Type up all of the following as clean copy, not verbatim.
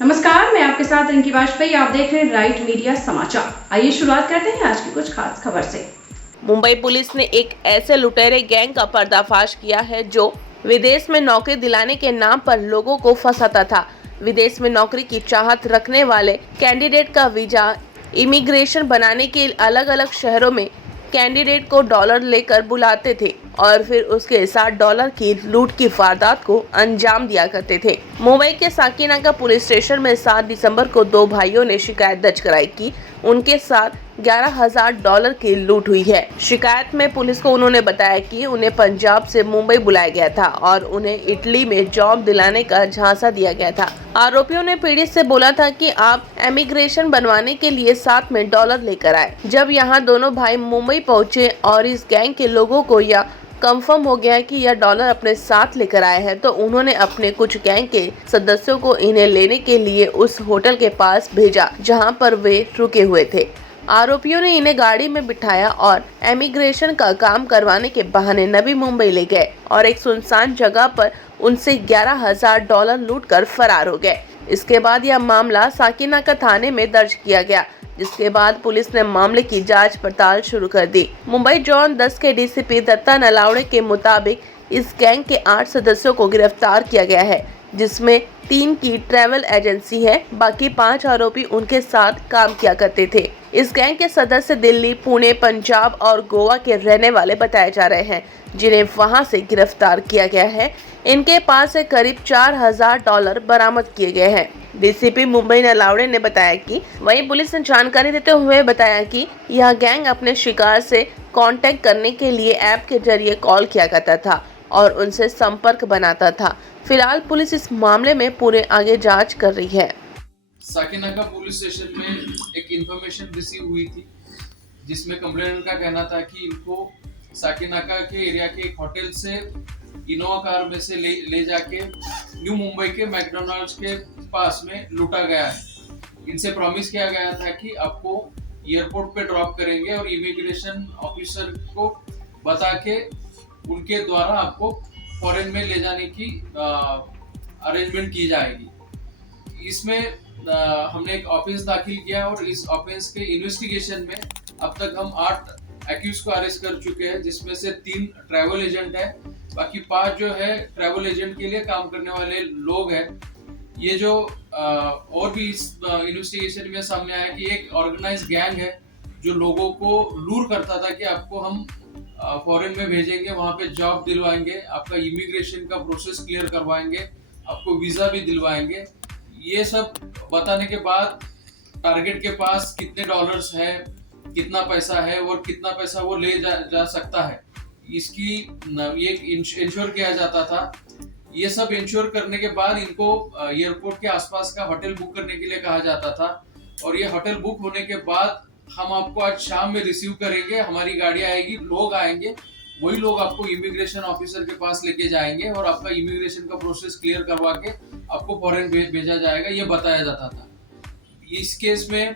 नमस्कार, मैं आपके साथ रिंकी वाजपेयी। आप देख रहे हैं राइट मीडिया समाचार। आइए शुरुआत करते हैं आज की कुछ खास खबर से। मुंबई पुलिस ने एक ऐसे लुटेरे गैंग का पर्दाफाश किया है जो विदेश में नौकरी दिलाने के नाम पर लोगों को फंसाता था। विदेश में नौकरी की चाहत रखने वाले कैंडिडेट का वीजा इमिग्रेशन बनाने के अलग अलग शहरों में कैंडिडेट को डॉलर लेकर बुलाते थे और फिर उसके साथ डॉलर की लूट की वारदात को अंजाम दिया करते थे। मुंबई के साकीनाका पुलिस स्टेशन में 7 दिसंबर को दो भाइयों ने शिकायत दर्ज कराई कि उनके साथ $11,000 की लूट हुई है। शिकायत में पुलिस को उन्होंने बताया कि उन्हें पंजाब से मुंबई बुलाया गया था और उन्हें इटली में जॉब दिलाने का झांसा दिया गया था। आरोपियों ने पीड़ित से बोला था कि आप इमिग्रेशन बनवाने के लिए साथ में डॉलर लेकर आए। जब यहाँ दोनों भाई मुंबई पहुँचे और इस गैंग के लोगों को यह कंफर्म हो गया कि यह डॉलर अपने साथ लेकर आए हैं, तो उन्होंने अपने कुछ गैंग के सदस्यों को इन्हें लेने के लिए उस होटल के पास भेजा जहां पर वे रुके हुए थे। आरोपियों ने इन्हें गाड़ी में बिठाया और इमिग्रेशन का काम करवाने के बहाने नवी मुंबई ले गए और एक सुनसान जगह पर उनसे $11,000 लूटकर फरार हो गए। इसके बाद यह मामला साकीनाका थाने में दर्ज किया गया, जिसके बाद पुलिस ने मामले की जांच पड़ताल शुरू कर दी। मुंबई जोन 10 के डीसीपी दत्ता नलावड़े के मुताबिक इस गैंग के 8 सदस्यों को गिरफ्तार किया गया है, जिसमें 3 की ट्रैवल एजेंसी है। बाकी 5 आरोपी उनके साथ काम किया करते थे। इस गैंग के सदस्य दिल्ली, पुणे, पंजाब और गोवा के रहने वाले बताए जा रहे हैं, जिन्हें वहां से गिरफ्तार किया गया है। इनके पास से करीब $4,000 बरामद किए गए हैं। डीसीपी मुंबई नलावड़े ने बताया कि वहीं पुलिस ने जानकारी देते हुए बताया कि यह गैंग अपने शिकार से कांटेक्ट करने के लिए ऐप के जरिए कॉल किया करता था और उनसे संपर्क बनाता था। फिलहाल पुलिस इस मामले में पूरे आगे जांच कर रही है। साकीनाका पुलिस स्टेशन में एक इंफॉर्मेशन रिसीव हुई थी, जिसमें कंप्लेनेंट का कहना था कि इनको साकीनाका के एरिया के एक होटल से इनोवा कार में से ले जाके न्यू मुंबई के मैकडोनल्ड्स के पास में लूटा गया है। इनसे प्रॉमिस किया गया था कि आपको एयरपोर्ट पे ड्रॉप करेंगे और इमिग्रेशन ऑफिसर को बता के उनके द्वारा आपको फॉरेन में ले जाने की अरेंजमेंट की जाएगी। इसमें हमने एक ऑफेंस दाखिल किया और इस ऑफेंस के इन्वेस्टिगेशन में अब तक हम 8 एक्यूज को अरेस्ट कर चुके हैं, जिसमें से 3 ट्रैवल एजेंट है, बाकी 5 जो है ट्रैवल एजेंट के लिए काम करने वाले लोग हैं। ये जो और भी इस इन्वेस्टिगेशन में सामने आया कि एक ऑर्गेनाइज गैंग है जो लोगों को लूर करता था कि आपको हम फॉरेन में भेजेंगे, वहां पे जॉब दिलवाएंगे, आपका इमिग्रेशन का प्रोसेस क्लियर करवाएंगे, आपको वीजा भी दिलवाएंगे। ये सब बताने के बाद टारगेट के पास कितने डॉलर्स है, कितना पैसा है और कितना पैसा वो ले जा सकता है, इसकी ये इंश्योर किया जाता था। ये सब इंश्योर करने के बाद इनको एयरपोर्ट के आसपास का होटल बुक करने के लिए कहा जाता था और ये होटल बुक होने के बाद हम आपको आज शाम में रिसीव करेंगे, हमारी गाड़ी आएगी, लोग आएंगे, वही लोग आपको इमिग्रेशन ऑफिसर के पास लेके जाएंगे और आपका इमिग्रेशन का प्रोसेस क्लियर करवा के आपको फॉरेन भेजा जाएगा, ये बताया जाता था। इस केस में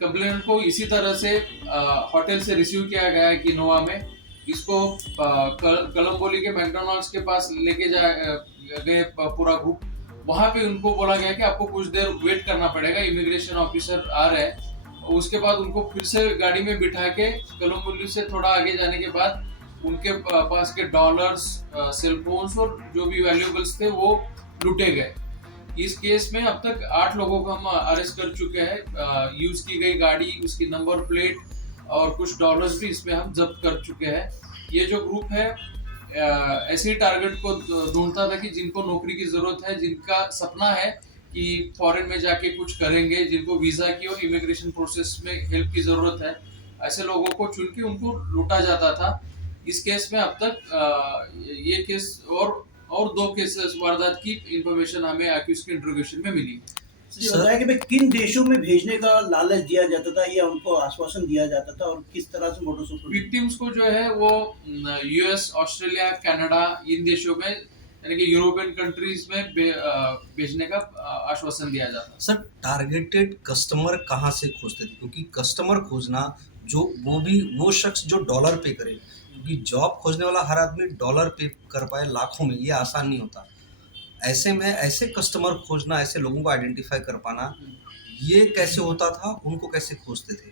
कंप्लेनेंट को इसी तरह से होटल से रिसीव किया गया है कि इनोवा में इसको कलम्बोली के मैकडोनल्ड्स के पास लेके गए पूरा ग्रुप। वहां पे उनको बोला गया कि आपको कुछ देर वेट करना पड़ेगा, इमिग्रेशन ऑफिसर आ रहे हैं। उसके बाद उनको फिर से गाड़ी में बिठा के कलम्बोली से थोड़ा आगे जाने के बाद उनके पास के डॉलर्स, सेलफोन्स और जो भी वैल्यूएबल्स थे वो लूटे गए। इस केस में अब तक 8 लोगों को हम अरेस्ट कर चुके हैं। यूज की गई गाड़ी, उसकी नंबर प्लेट और कुछ डॉलर्स भी इसमें हम जब्त कर चुके हैं। ये जो ग्रुप है ऐसे ही टारगेट को ढूंढता था कि जिनको नौकरी की जरूरत है, जिनका सपना है कि फॉरेन में जाके कुछ करेंगे, जिनको वीजा की और इमिग्रेशन प्रोसेस में हेल्प की जरूरत है, ऐसे लोगों को चुन के उनको लूटा जाता था। इस केस में अब तक ये केस और 2 केसेस वारदात की इंफॉर्मेशन हमें एक्यूज के इंट्रोगेशन में मिली। ये बताया कि भाई किन देशों में भेजने का लालच दिया जाता था या उनको आश्वासन दिया जाता था और किस तरह से मोटो ऑपरेंडी? विक्टिम्स को जो है वो यूएस, ऑस्ट्रेलिया, कनाडा, इन देशों में यानी कि यूरोपियन कंट्रीज में भेजने का आश्वासन दिया जाता। सर, टारगेटेड कस्टमर कहाँ से खोजते थे? क्योंकि कस्टमर खोजना जो वो शख्स जो डॉलर पे करे, क्योंकि जॉब खोजने वाला हर आदमी डॉलर पे कर पाए लाखों में, ये आसान नहीं होता। ऐसे में ऐसे कस्टमर खोजना, ऐसे लोगों को आइडेंटिफाई कर पाना, ये कैसे होता था? उनको कैसे खोजते थे?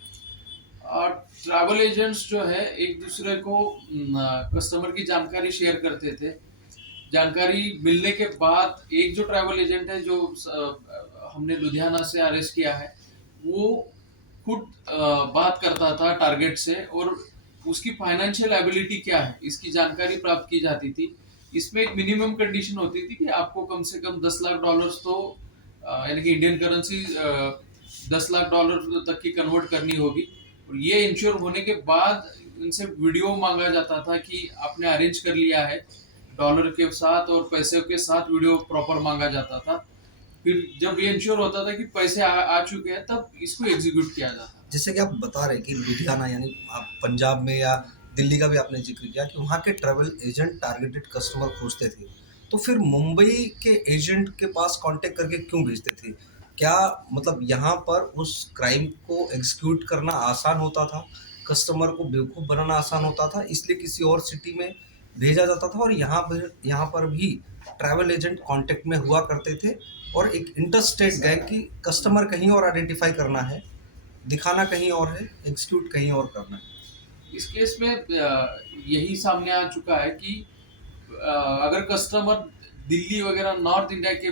और ट्रैवल एजेंट्स जो है एक दूसरे को कस्टमर की जानकारी शेयर करते थे। जानकारी मिलने के बाद एक जो ट्रैवल एजेंट है जो हमने लुधियाना से अरेस्ट किया है, वो खुद बात करता था टारगेट से और उसकी फाइनेंशियल एबिलिटी क्या है इसकी जानकारी प्राप्त की जाती थी। इसमें एक मिनिमम कंडीशन होती थी कि आपको कम से कम $10 लाख तो यानी कि इंडियन करेंसी $10 लाख तक की कन्वर्ट करनी होगी। और ये इंश्योर होने के बाद इनसे वीडियो मांगा जाता था कि आपने अरेंज कर लिया है, डॉलर के साथ और पैसे के साथ वीडियो प्रॉपर मांगा जाता था। फिर जब ये इंश्योर होता था कि पैसे आ चुके हैं तब इसको एग्जीक्यूट किया जाता। जैसे कि आप बता रहे कि लुधियाना यानी आप पंजाब में या दिल्ली का भी आपने जिक्र किया कि वहाँ के ट्रैवल एजेंट टारगेटेड कस्टमर खोजते थे, तो फिर मुंबई के एजेंट के पास कांटेक्ट करके क्यों भेजते थे? क्या मतलब यहाँ पर उस क्राइम को एग्जीक्यूट करना आसान होता था, कस्टमर को बेवकूफ़ बनाना आसान होता था, इसलिए किसी और सिटी में भेजा जाता था और यहाँ पर भी ट्रैवल एजेंट कांटेक्ट में हुआ करते थे और एक इंटरस्टेट गैंग की कस्टमर कहीं और आइडेंटिफाई करना है, दिखाना कहीं और है, एग्जीक्यूट कहीं और करना है। इस केस में यही सामने आ चुका है कि अगर कस्टमर दिल्ली वगैरह नॉर्थ इंडिया के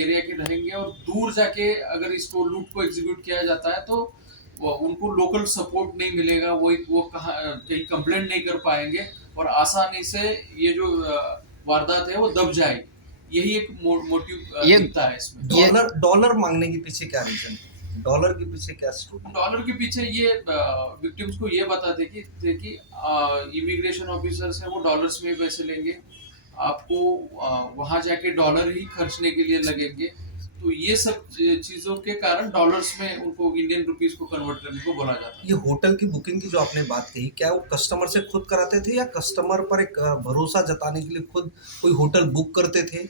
एरिया के रहेंगे और दूर जाके अगर इसको लूट को एग्जीक्यूट किया जाता है तो उनको लोकल सपोर्ट नहीं मिलेगा, वो कहाँ कहीं कंप्लेंट नहीं कर पाएंगे और आसानी से ये जो वारदात है वो दब जाएगी। यही एक मोटिव दिखता है इसमें। डॉलर मांगने के पीछे क्या रीजन है? डॉलर के पीछे क्या स्टोरी? डॉलर के पीछे ये विक्टिम्स को ये बताते कि इमिग्रेशन ऑफिसर्स हैं वो डॉलर्स में पैसे लेंगे, आपको वहां जाके डॉलर ही खर्चने के लिए लगेंगे। तो ये सब चीजों के कारण डॉलर्स में उनको इंडियन रुपीस को कन्वर्ट करने को बोला जाता है। ये होटल की बुकिंग की जो आपने बात कही, क्या वो कस्टमर से खुद कराते थे या कस्टमर पर एक भरोसा जताने के लिए खुद कोई होटल बुक करते थे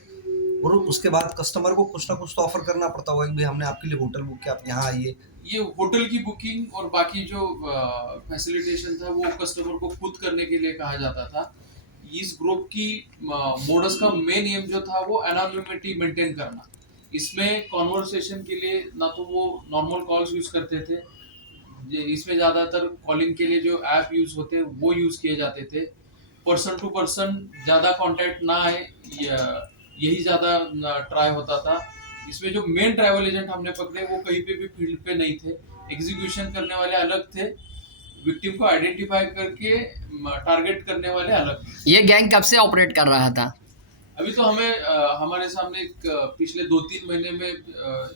और उसके बाद कस्टमर को कुछ ना कुछ तो ऑफर करना पड़ता होगा कि भाई हमने आपके लिए होटल बुक किया, आप यहाँ आइए? ये होटल की बुकिंग और बाकी जो फैसिलिटेशन था वो कस्टमर को खुद करने के लिए कहा जाता था। इस ग्रुप की मोडस का मेन एम जो था वो एनोनिमिटी मेंटेन करना। इसमें कॉन्वर्सेशन के लिए ना तो वो नॉर्मल कॉल्स यूज करते थे, इसमें ज्यादातर कॉलिंग के लिए जो ऐप यूज होते हैं वो यूज किए जाते थे। पर्सन टू पर्सन ज्यादा कांटेक्ट ना आए यही ज्यादा ट्राई होता था। इसमें जो मेन ट्रैवल एजेंट हमने पकड़े वो कहीं पे भी फील्ड पे नहीं थे, एग्जीक्यूशन करने वाले अलग थे, विक्टिम को आइडेंटिफाई करके टारगेट करने वाले अलग थे। ये गैंग कब से ऑपरेट कर रहा था? अभी तो हमें हमारे सामने पिछले 2-3 महीने में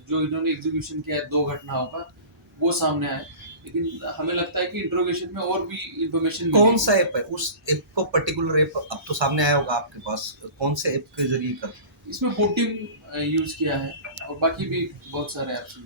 जो इन्होंने एग्जीक्यूशन किया है 2 घटनाओं का वो सामने आए, लेकिन हमें लगता है कि इंट्रोगेशन में और भी इंफॉर्मेशन कौन सा ऐप है? उस ऐप को पर्टिकुलर ऐप अब तो सामने आया होगा आपके पास, कौन से ऐप के जरिए कर? इसमें बोटिंग यूज किया है और बाकी भी बहुत सारे ऐप्स।